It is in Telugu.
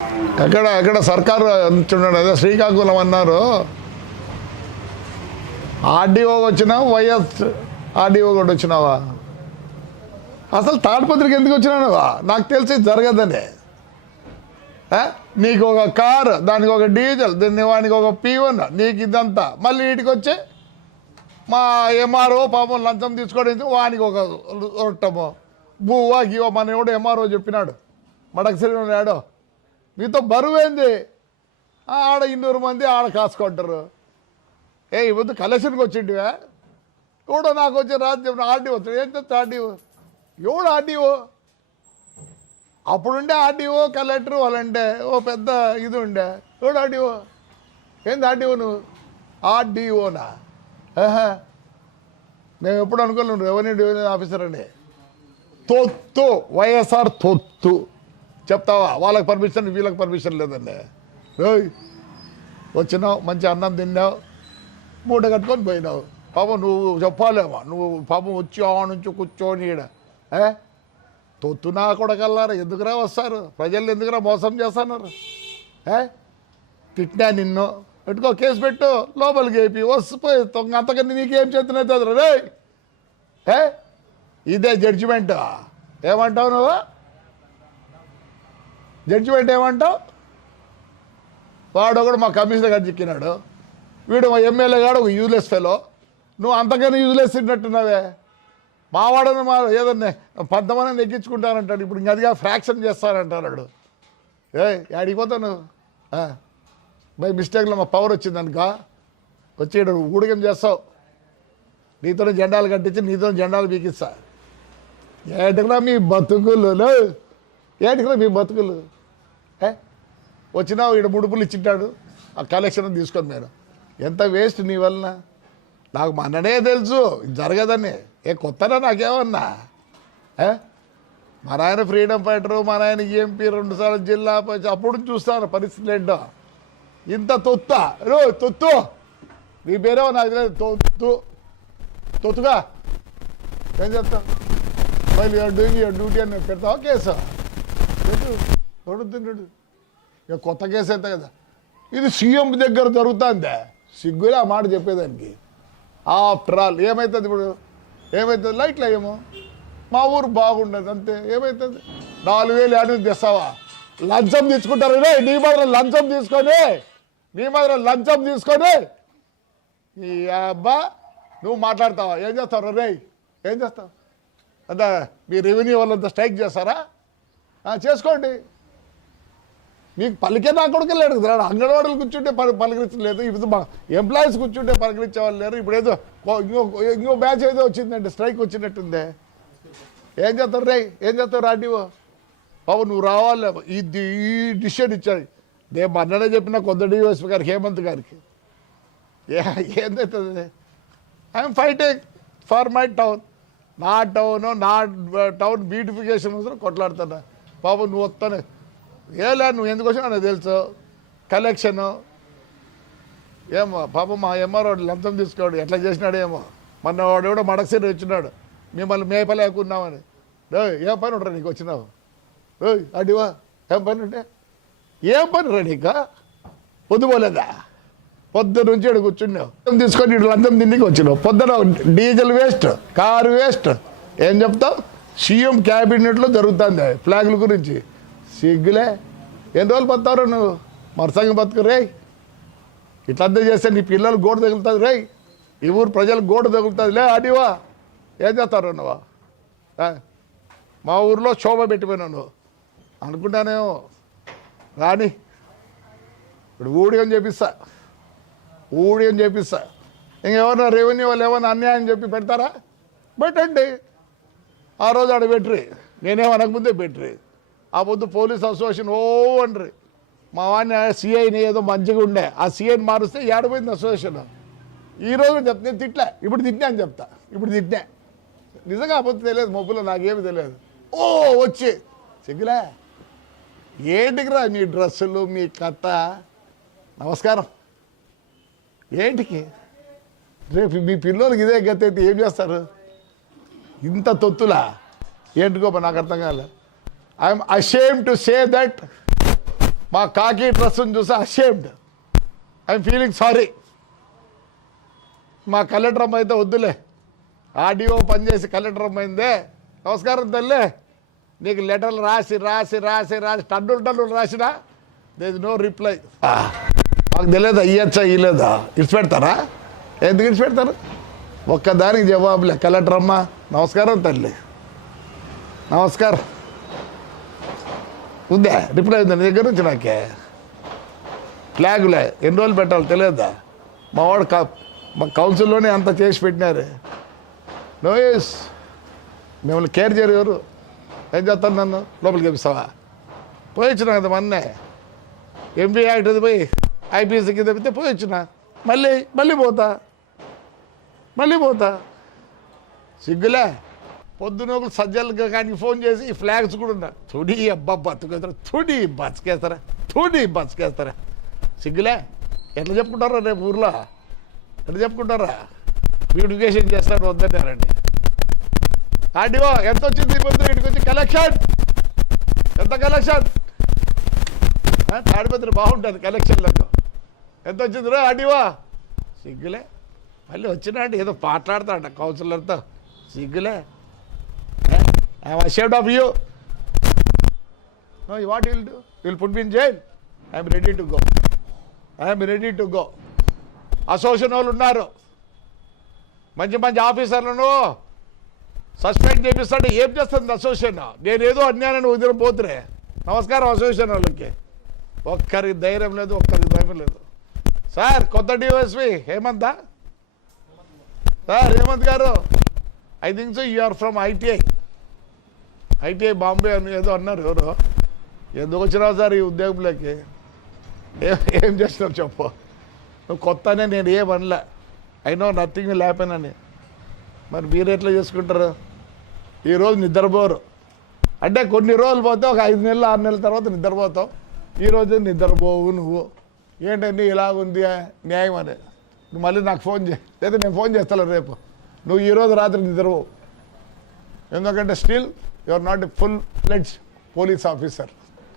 ఎక్కడ సర్కారు చూడండి, అదే శ్రీకాకుళం అన్నారు. ఆర్డీఓ వచ్చినావు, వైఎస్ ఆర్డీఓ కూడా వచ్చినావా? అసలు తాడిపత్రికి ఎందుకు వచ్చినావా? నాకు తెలిసి జరగదని. నీకు ఒక కారు, దానికి ఒక డీజిల్, వానికి ఒక P1, నీకు ఇదంతా. మళ్ళీ వీటికి వచ్చి మా ఎంఆర్ఓ పాపం లంచం తీసుకోవడం, వానికి ఒక రొట్టము బువ్వా గివో. మన ఎవడు ఎంఆర్ఓ చెప్పినాడు, మడకసిరి ఆడో, మీతో బరువేంది? ఆడ 200 మంది ఆడ కాసుకుంటారు. ఈ వద్దు కలెక్షన్కి వచ్చింటివా? ఎవడో నాకు వచ్చి రాజ్యం ఆర్డీఓ వచ్చాడు. ఏం చేస్తా ఆర్డీఓ? ఎవడు ఆర్డీఓ? అప్పుడుండే ఆర్డీఓ కలెక్టర్ వాళ్ళంటే ఓ పెద్ద ఇది ఉండే. ఎవడు ఆర్డీఓ? ఏంది ఆర్డీఓ? నువ్వు ఆర్డీఓనా? మేము ఎప్పుడు అనుకోలేము రెవెన్యూ ఆఫీసర్ అని. తొత్తు, వైఎస్ఆర్ తొత్తు చెప్తావా? వాళ్ళకి పర్మిషన్, వీళ్ళకి పర్మిషన్ లేదండి. వచ్చినావు, మంచి అన్నం తిన్నావు, మూట కట్టుకొని పోయినావు. పాపం నువ్వు చెప్పాలేమో, నువ్వు పాపం వచ్చి ఆ నుంచి కూర్చొని ఈడ తొత్తు నా కొడకల్లారా. ఎందుకురా వస్తారు? ప్రజలు ఎందుకురా మోసం చేస్తున్నారు? తిట్టినా నిన్ను, పెట్టుకో, కేసు పెట్టు, లోపలికి వేపి వస్తుపోయి అంతకన్నా నీకేం చేతున్నది రే. ఇదే జడ్జిమెంట్. ఏమంటావు నువ్వు? జడ్జిమెంట్ ఏమంటావు? వాడు కూడా మా కమిషనర్ గారు చిక్కినాడు, వీడు మా ఎమ్మెల్యే గారు ఒక యూజ్లెస్ ఫెలో. నువ్వు అంతకన్నా యూజ్లెస్ తిన్నట్టున్నావే. మావాడని ఏదన్నా 10 మందిని ఎక్కించుకుంటానంటాడు. ఇప్పుడు ఇంక అదిగా ఫ్రాక్షన్ చేస్తానంటాడు. ఆడిపోతాను బై మిస్టేక్లో మా పవర్ వచ్చిందనుక వచ్చి ఇక్కడ ఊడిగం చేస్తావు. నీతోనే జెండాలు కట్టించి నీతో జెండాలు పీకిస్తా. ఏటికరా మీ బతుకులు? ఏటికరా మీ బతుకులు? వచ్చినావు, ఇక్కడ ముడుపులు ఇచ్చింటాడు, ఆ కలెక్షన్ తీసుకొని మీరు. ఎంత వేస్ట్ నీ వలన. నాకు మొన్ననే తెలుసు జరగదని. కొత్తనా నాకేమన్నా? మా నాయన ఫ్రీడమ్ ఫైటరు, మా నాయన ఎంపీ 2 సార్లు జిల్లా అప్పుడు చూస్తాను పరిస్థితులు ఏంటో. ఇంత తొత్తా తొత్తు, నీ పేరేమో నాకు తెలియదు. తొత్తుగా ఏం చేస్తావు? మళ్ళీ డ్యూటీ అని పెడతావా కేసు? తిన్నాడు ఇక కొత్త కేసు అయితే కదా. ఇది సీఎం దగ్గర జరుగుతుందే, సిగ్గులే ఆ మాట చెప్పేదానికి. ఆఫ్టర్ ఆల్ ఏమవుతుంది ఇప్పుడు? ఏమవుతుంది? లైట్లు ఏమో మా ఊరు బాగుండదు అంతే. ఏమవుతుంది? 4,000 ఏడు తెస్తావా? లంచం తీసుకుంటారు రే. నీ మాత్రం లంచం తీసుకొని ఈ అబ్బా నువ్వు మాట్లాడతావా? ఏం చేస్తావు రే? ఏం చేస్తావు? అంటే మీ రెవెన్యూ వాళ్ళంతా స్ట్రైక్ చేస్తారా? చేసుకోండి. మీకు పలికే నా కొడుకు లేడు కదా. అంగన్వాడీలు కూర్చుంటే పలకరించలేదు, ఇప్పుడు మా ఎంప్లాయీస్ కూర్చుంటే పలకరించే వాళ్ళు లేరు. ఇప్పుడు ఏదో ఇంకో బ్యాచ్ ఏదో వచ్చిందంటే స్ట్రైక్ వచ్చినట్టుందే. ఏం చేస్తారు రే? ఏం చేస్తారు ఆర్డీఓ? బాబు నువ్వు రావాలి. ఈ డిసిషన్ ఇచ్చాడు. నేను మొన్ననే చెప్పిన కొత్త డిఎస్పీ గారికి, హేమంత్ గారికి. ఏందవుతుంది? I'm fighting for my town. నా టౌన్ బ్యూటిఫికేషన్ కోసం కొట్లాడుతున్నా. బాబు నువ్వు వస్తానే ఏలే, నువ్వు ఎందుకు వచ్చినా నాకు తెలుసు. కలెక్షను ఏమో పాపం మా ఎంఆర్ఓ లంచం తీసుకోడు, ఎట్లా చేసినాడు ఏమో. మొన్న వాడు కూడా మడకసిరి వచ్చినాడు, మిమ్మల్ని మేపలేకున్నామని. ఏం పని ఉంటారా నీకు వచ్చినావు? అడివా ఏం పని ఉంటే ఏం పని రా నీకు? పొద్దుపోలేదా? పొద్దు నుంచి ఇక్కడ కూర్చున్నావు తీసుకొని ఇటు లంచం తిండికి వచ్చినావు. పొద్దున డీజిల్ వేస్ట్, కారు వేస్ట్. ఏం చెప్తావు? సీఎం క్యాబినెట్లో జరుగుతుంది ఫ్లాగుల గురించి. సిగ్గులే. ఎన్ని రోజులు బతావు నువ్వు? మరసంగా బతుకు రే. ఇట్లంతా చేస్తే నీ పిల్లలు గోడ తగులుతుంది రే. ఈ ఊరు ప్రజలకు గోడ తగులుతుంది లే. అడివా ఏం చేస్తారు నువ్వు? మా ఊరిలో శోభ పెట్టిపోయినావు నువ్వు అనుకుంటానేమో. కానీ ఇప్పుడు ఊడిగం చేపిస్తా. ఇంకెవరన్నా రెవెన్యూ వాళ్ళు ఏమన్నా అన్యాయం చెప్పి పెడతారా? పెట్టండి. ఆ రోజు ఆడ పెట్టరి, నేనేమనకముందే పెట్టరి. ఆ పొద్దు పోలీస్ అసోసియేషన్ అండ్రి. మా వాడిని సిఐని ఏదో మంచిగా ఉండే, ఆ సిఐని మారుస్తే ఏడపోయింది అసోసియేషన్. ఈరోజు చెప్తా, నేను తిట్లే, ఇప్పుడు తిట్టినా అని చెప్తా. ఇప్పుడు తిట్టినా నిజంగా అబద్ధం తెలియదు, మొబ్బులో నాకేమి తెలియదు. వచ్చి సిగ్గులే. ఏంటికిరా మీ డ్రెస్సులు, మీ కథ? నమస్కారం. ఏంటికి రేపు మీ పిల్లలకి ఇదే గతి అయితే ఏం చేస్తారు? ఇంత తొత్తులా? ఏంటికో నాకు అర్థం కాలే. I'm ashamed to say that మా కాకి డ్రెస్సును చూసి అషేమ్డ్. I'm feeling sorry. మా కలెక్టర్ అమ్మ అయితే వద్దులే, ఆర్డీఓ పనిచేసి కలెక్టర్ అమ్మైందే. నమస్కారం తల్లే, నీకు లెటర్లు రాసి రాసి రాసి రాసి టన్నులు రాసినా దేర్ నో రిప్లై. మాకు తెలియదా ఇయ్యచ్చా ఇయ్యలేదా? ఇడిచిపెడతారా? ఎందుకు ఇడిచిపెడతారు? ఒక్కదానికి జవాబులే. కలెక్టర్ అమ్మ నమస్కారం తల్లి, నమస్కారం. ఉందే రిప్లై ఉంది నీ దగ్గర నుంచి? నాకే ఫ్లాగులే ఎన్ని రోజులు పెట్టాలి తెలియదా? మా వాడు మా కౌన్సిల్లోనే అంత చేసి పెట్టినారు. No use. మిమ్మల్ని కేర్ చేయరు ఎవరు. ఏం చేస్తాను? నన్ను లోపలికి పంపిస్తావా? పోయి వచ్చినా కదా మొన్నే ఎంపీ యాక్ట్ అది పోయి ఐపీఎస్ కింద పెడితే పోయి వచ్చిన. మళ్ళీ పోతా. సిగ్గులే. పొద్దున ఒకరు సజ్జలుగా కానీ ఫోన్ చేసి ఈ ఫ్లాగ్స్ కూడా ఉన్నా. తుడి అబ్బా బతుకేస్తారా, తుడి బతికేస్తారా. సిగ్గులే. ఎట్లా చెప్పుకుంటారా రేపు ఊర్లో? ఎట్లా చెప్పుకుంటారా? బ్యూటిఫికేషన్ చేస్తారు వద్దన్నారండి. ఆర్డీఓ ఎంత వచ్చింది పొద్దున ఇంటికి వచ్చి? కలెక్షన్ ఎంత? కలెక్షన్ తాడిపత్రి బాగుంటుంది కలెక్షన్లకు. ఎంత వచ్చింది రా ఆర్డీఓ? సిగ్గులే. మళ్ళీ వచ్చినాడు ఏదో మాట్లాడతాడ కౌన్సిలర్తో. సిగ్గులే. I'm ashamed of you. No, what will do? Will put me in jail. I'm ready to go. Association వాళ్ళు ఉన్నారు, మంచి ఆఫీసర్లను సస్పెండ్ చేపిస్తాడు. ఏం చేస్తుంది అసోసియేషన్? నేనేదో అన్యాయాన్ని ఉదయం పోతురే. నమస్కారం అసోసియేషన్ వాళ్ళకి. ఒక్కరికి ధైర్యం లేదు, సార్ కొత్త డివైఎస్పీ హేమంతా? సార్ హేమంత్ గారు, I think so you are from ITI Bombay అని ఏదో అన్నారు ఎవరు. ఎందుకు వచ్చినావు సార్ ఈ ఉద్యోగంలోకి? ఏం చేసినావు చెప్పు. నువ్వు కొత్తనే, నేను ఏమనలే. I know nothing will happen అని. మరి మీరు ఎట్లా చేసుకుంటారు? ఈరోజు నిద్రపోరు అంటే కొన్ని రోజులు పోతే ఒక 5 నెలలు 6 నెలల తర్వాత నిద్రపోతావు. ఈరోజు నిద్రపోవు నువ్వు. ఏంటండి ఇలాగుంది న్యాయం అని. నువ్వు మళ్ళీ నాకు ఫోన్ చేయి, లేదా నేను ఫోన్ చేస్తాను రేపు. నువ్వు ఈరోజు రాత్రి నిద్రపోవు. ఎందుకంటే still you are not a full fledged police officer.